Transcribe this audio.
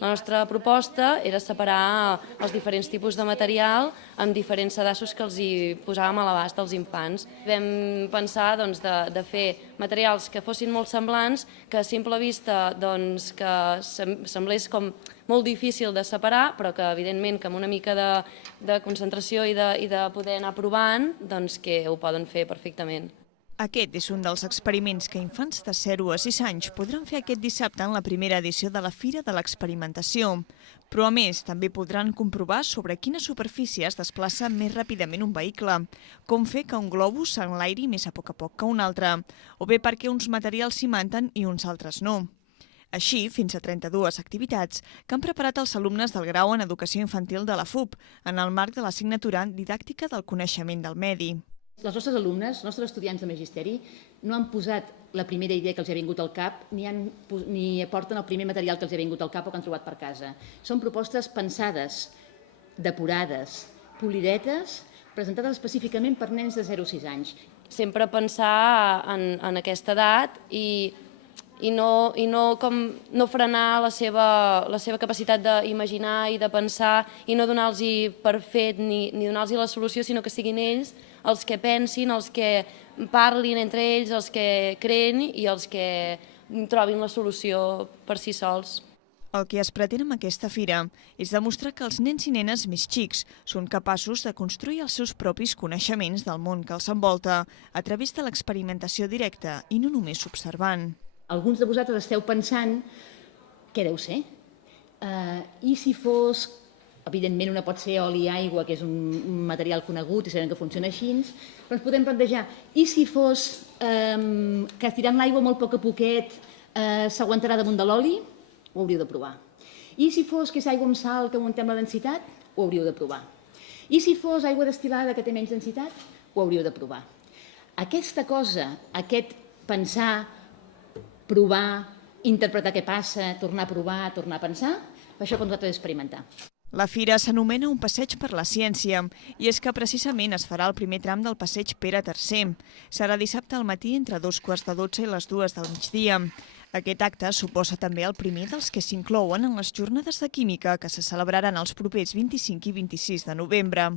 La nostra proposta era separar els diferents tipus de material amb diferents sedassos que els hi posàvem a l'abast als infants. Vam pensar de fer materials que fossin molt semblants, que a simple vista que semblés com molt difícil de separar, però que evidentment que amb una mica de concentració i de poder anar provant, que ho poden fer perfectament. Aquest és un dels experiments que infants de 0 a 6 anys podran fer aquest dissabte en la primera edició de la Fira de l'Experimentació. Però a més també podran comprovar sobre quina superfície es desplaça més ràpidament un vehicle, com fer que un globus s'enlairi més a poc que un altre, o bé perquè uns materials cimanten i uns altres no. Així, fins a 32 activitats que han preparat els alumnes del grau en Educació Infantil de la FUB en el marc de l'assignatura Didàctica del Coneixement del Medi. Els nostres alumnes, els nostres estudiants de magisteri, no han posat la primera idea que els ha vingut al cap ni aporten el primer material que els ha vingut al cap o que han trobat per casa. Són propostes pensades, depurades, polidetes, presentades específicament per nens de 0 a 6 anys. Sempre pensar en aquesta edat i no frenar la seva capacitat d'imaginar i de pensar i no donar-los per fet ni donar-los la solució, sinó que siguin ells els que pensin, els que parlin entre ells, els que creïn i els que trobin la solució per si sols. El que es pretén amb aquesta fira és demostrar que els nens i nenes més xics són capaços de construir els seus propis coneixements del món que els envolta a través de l'experimentació directa i no només observant. Alguns de vosaltres esteu pensant què deu ser. I si fos, evidentment una pot ser oli i aigua, que és un material conegut i sabem que funciona així, però ens podem plantejar, i si fos que tirant l'aigua molt a poquet s'aguantarà damunt de l'oli? Ho hauríeu de provar. I si fos que és aigua amb sal que augmentem la densitat? Ho hauríeu de provar. I si fos aigua destil·lada que té menys densitat? Ho hauríeu de provar. Aquesta cosa, aquest pensar, provar, interpretar què passa, tornar a provar, tornar a pensar, això que nosaltres experimentar. La fira s'anomena un passeig per la ciència i és que precisament es farà el primer tram del passeig Pere III. Serà dissabte al matí entre 2:15 i les 2 del migdia. Aquest acte suposa també el primer dels que s'inclouen en les jornades de química que se celebraran els propers 25 i 26 de novembre.